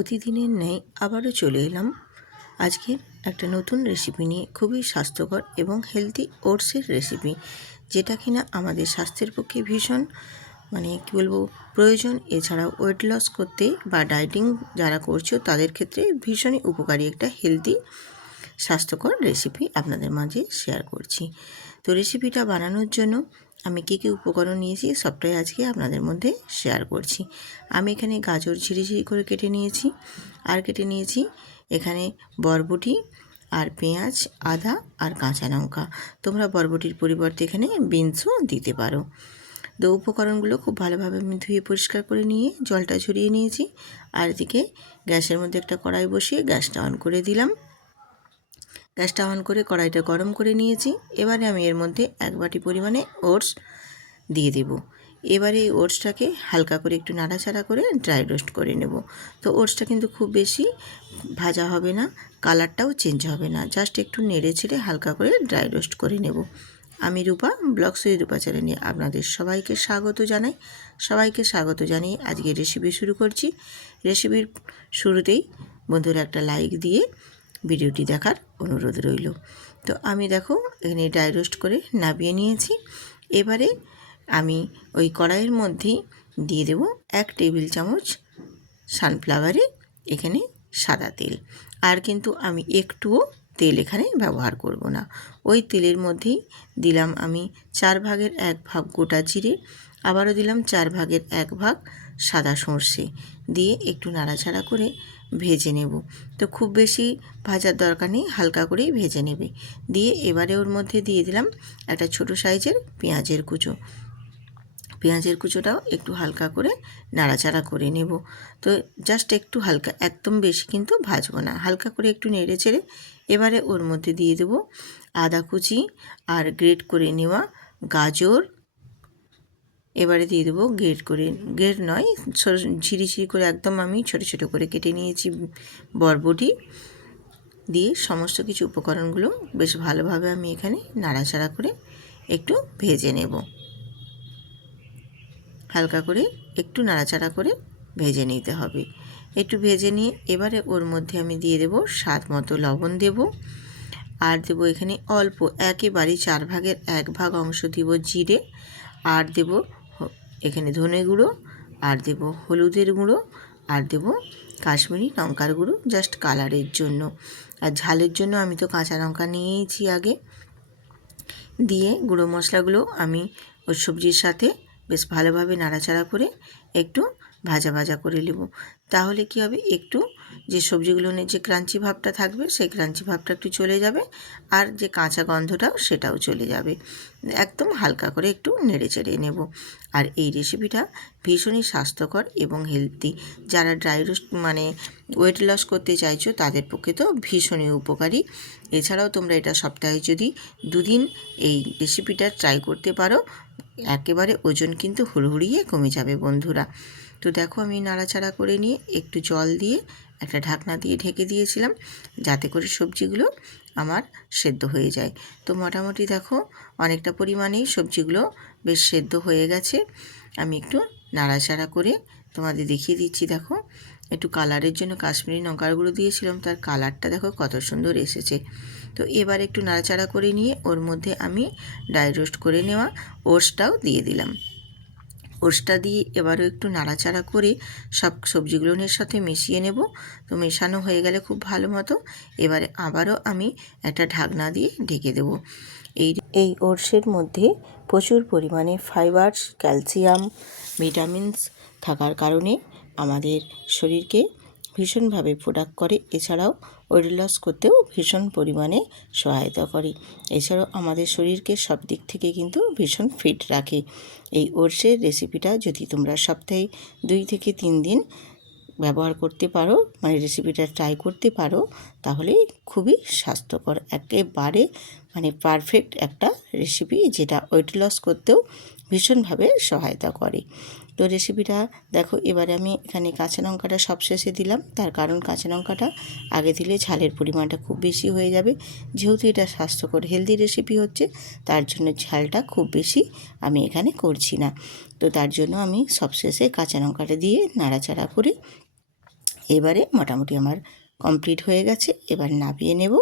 প্রতিদিনের ন্যায় আবারও চলে এলাম আজকের একটা নতুন রেসিপি নিয়ে। খুবই স্বাস্থ্যকর এবং হেলদি ওটসের রেসিপি, যেটা কিনা আমাদের স্বাস্থ্যের পক্ষে ভীষণ কী বলবো প্রয়োজন। এছাড়াও ওয়েট লস করতে বা ডায়েটিং যারা করছো তাদের ক্ষেত্রে ভীষণই উপকারী একটা হেলদি স্বাস্থ্যকর রেসিপি আপনাদের মাঝে শেয়ার করছি। তো রেসিপিটা বানানোর জন্য আমি কী কী উপকরণ নিয়েছি সবটাই আজকে আপনাদের মধ্যে শেয়ার করছি। আমি এখানে গাজর ঝিরিঝিরি করে কেটে নিয়েছি, আর কেটে নিয়েছি এখানে বরবটি আর পেঁয়াজ, আদা আর কাঁচা লঙ্কা। তোমরা বরবটির পরিবর্তে এখানে বিনসও দিতে পারো। তো উপকরণগুলো খুব ভালোভাবে আমি ধুয়ে পরিষ্কার করে নিয়ে জলটা ঝরিয়ে নিয়েছি। আর এদিকে গ্যাসের মধ্যে একটা কড়াই বসিয়ে গ্যাসটা অন করে দিলাম। গ্যাসটা অন করে কড়াইটা গরম করে নিয়েছি। এবারে আমি এর মধ্যে 1 বাটি পরিমাণে ওটস দিয়ে দেব। এবারে এই ওটসটাকে হালকা করে একটু নাড়াচাড়া করে ড্রাই রোস্ট করে নেব। তো ওটসটা কিন্তু খুব বেশি ভাজা হবে না, কালারটাও চেঞ্জ হবে না, জাস্ট একটু নেড়ে ছেড়ে হালকা করে ড্রাই রোস্ট করে নেব। আমি রূপা, ব্লগস উইথ রূপা চ্যানেলে আপনাদের সবাইকে স্বাগত জানাই। সবাইকে স্বাগত জানিয়ে আজকে রেসিপি শুরু করছি। রেসিপির শুরুতেই বন্ধুরা একটা লাইক দিয়ে ভিডিওটি দেখার অনুরোধ রইল। তো আমি দেখো এখানে ড্রাই রোস্ট করে নামিয়ে নিয়েছি। এবারে আমি ওই কড়াইয়ের মধ্যেই দিয়ে দেব 1 টেবিল চামচ সানফ্লাওয়ারে এখানে সাদা তেল। আর কিন্তু আমি একটুও তেল এখানে ব্যবহার করব না। ওই তেলের মধ্যেই দিলাম আমি 4 ভাগের 1 ভাগ গোটা জিরে, আবারও দিলাম 4 ভাগের 1 ভাগ সাদা সর্ষে দিয়ে একটু নাড়াচাড়া করে ভেজে নেব। তো খুব বেশি ভাজার দরকার নেই, হালকা করেই ভেজে নেবে। দিয়ে এবারে ওর মধ্যে দিয়ে দিলাম একটা ছোট সাইজের পেঁয়াজের কুচো। পেঁয়াজের কুচোটাও একটু হালকা করে নাড়াচাড়া করে নেব। তো জাস্ট একটু হালকা, একদম বেশি কিন্তু ভাজবো না, হালকা করে একটু নেড়ে চেড়ে এবারে ওর মধ্যে দিয়ে দেব আদা কুচি আর গ্রেট করে নেওয়া গাজর। এবারে দিয়ে দেবো গ্রেট নয়, ঝিরিঝিরি করে একদম আমি ছোট ছোট করে কেটে নিয়েছি বরবটি। দিয়ে সমস্ত কিছু উপকরণগুলো বেশ ভালোভাবে আমি এখানে নাড়াচাড়া করে একটু ভেজে নেব। হালকা করে একটু নাড়াচাড়া করে ভেজে নিতে হবে। একটু ভেজে নিয়ে এবারে ওর মধ্যে আমি দিয়ে দেব স্বাদ মতো লবণ দেব। আর দেব এখানে অল্প, একেবারে 4 ভাগের 1 ভাগ অংশ দেব জিরে, আর দেব এখানে ধনে গুঁড়ো, আর দেব হলুদের গুঁড়ো, আর দেব কাশ্মীরি লঙ্কার গুঁড়ো জাস্ট কালারের জন্য। আর ঝালের জন্য আমি তো কাঁচা লঙ্কা নিয়েছি আগে। দিয়ে গুঁড়ো মশলাগুলো আমি ওই সবজির সাথে বেশ ভালোভাবে নাড়াচাড়া করে একটু ভাজা ভাজা করে নেব। তাহলে কি হবে, একটু যে সবজিগুলো নিয়ে যে ক্রাঞ্চি ভাবটা থাকবে সেই ক্রাঞ্চি ভাবটা একটু চলে যাবে, আর যে কাঁচা গন্ধটাও সেটাও চলে যাবে। একদম হালকা করে একটু নেড়ে চেড়ে নেব। আর এই রেসিপিটা ভীষণই স্বাস্থ্যকর এবং হেলদি। যারা ড্রাই রোস্ট ওয়েট লস করতে চাইছো তাদের পক্ষে তো ভীষণই উপকারী। এছাড়াও তোমরা এটা সপ্তাহে যদি 2 দিন এই রেসিপিটা ট্রাই করতে পারো, একেবারে ওজন কিন্তু হুড়হুড়িয়ে কমে যাবে বন্ধুরা। তো দেখো আমি নাড়াচাড়া করে নিয়ে একটু জল দিয়ে একটা ঢাকনা দিয়ে ঢেকে দিয়েছিলাম, যাতে করে সবজিগুলো আমার সেদ্ধ হয়ে যায়। তো মোটামুটি দেখো অনেকটা পরিমাণেই সবজিগুলো বেশ সেদ্ধ হয়ে গেছে। আমি একটু নাড়াচাড়া করে তোমাদের দেখিয়ে দিচ্ছি। দেখো একটু কালারের জন্য কাশ্মীরি লঙ্কার গুঁড়ো দিয়েছিলাম, তার কালারটা দেখো কত সুন্দর এসেছে। তো এবার একটু নাড়াচাড়া করে নিয়ে ওর মধ্যে আমি ড্রাই রোস্ট করে নেওয়া ওটসটাও দিয়ে দিলাম। ওটসটা দিয়ে এবারও একটু নাড়াচাড়া করে সব সবজিগুলোর সাথে মিশিয়ে নেব। তো মেশানো হয়ে গেলে খুব ভালো মতো এবারে আবারও আমি একটা ঢাকনা দিয়ে ঢেকে দেব। এই ওটসের মধ্যে প্রচুর পরিমাণে ফাইবারস, ক্যালসিয়াম, ভিটামিনস থাকার কারণে আমাদের শরীরকে ভীষণভাবে প্রোটেক্ট করে। এছাড়াও ওয়েট লস করতেও ভীষণ পরিমাণে সহায়তা করে। এছাড়াও আমাদের শরীরকে সব দিক থেকে কিন্তু ভীষণ ফিট রাখে। এই ওটসের রেসিপিটা যদি তোমরা সপ্তাহে 2 থেকে 3 দিন ব্যবহার করতে পারো, রেসিপিটা ট্রাই করতে পারো, তাহলে খুবই স্বাস্থ্যকর, একেবারে পারফেক্ট একটা রেসিপি, যেটা ওয়েট লস করতেও ভীষণভাবে সহায়তা করে। তো রেসিপিটা দেখো এবারে আমি এখানে কাঁচা লঙ্কাটা সবশেষে দিলাম, তার কারণ কাঁচা লঙ্কাটা আগে দিলে ঝালের পরিমাণটা খুব বেশি হয়ে যাবে। যেহেতু এটা স্বাস্থ্যকর হেলদি রেসিপি হচ্ছে, তার জন্য ঝালটা খুব বেশি আমি এখানে করছি না। তো তার জন্য আমি সবশেষে কাঁচা লঙ্কাটা দিয়ে নাড়াচাড়া করে এবারে মোটামুটি আমার কমপ্লিট হয়ে গেছে। এবার নাবিয়ে নেব।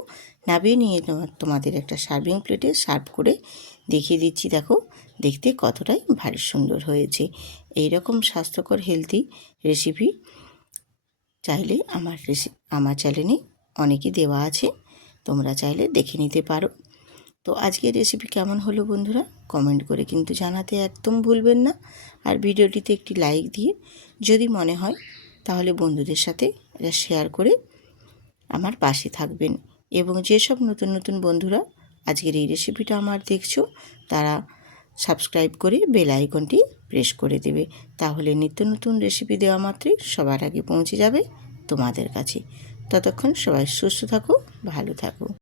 নাবিয়ে নিয়ে তোমাদের একটা সার্ভিং প্লেটে সার্ভ করে দেখিয়ে দিচ্ছি। দেখো দেখতে কতটাই ভারী সুন্দর হয়েছে। এই রকম স্বাস্থ্যকর হেলদি রেসিপি চাইলে আমার চ্যানেলে অনেকই দেওয়া আছে, তোমরা চাইলে দেখে নিতে পারো। তো আজকের রেসিপি কেমন হলো বন্ধুরা কমেন্ট করে কিন্তু জানাতে একদম ভুলবেন না। আর ভিডিওটিতে একটি লাইক দিয়ে যদি মনে হয় তাহলে বন্ধুদের সাথে এটা শেয়ার করে আমার পাশে থাকবেন। এবং যেসব নতুন নতুন বন্ধুরা আজকের এই রেসিপিটা আমার দেখছো তারা সাবস্ক্রাইব করে বেল আইকনটি প্রেস করে দেবে, তাহলে নিত্য নতুন রেসিপি দেওয়া মাত্রই সবার আগে পৌঁছে যাবে তোমাদের কাছে। ততক্ষণ সবাই সুস্থ থাকো, ভালো থাকো।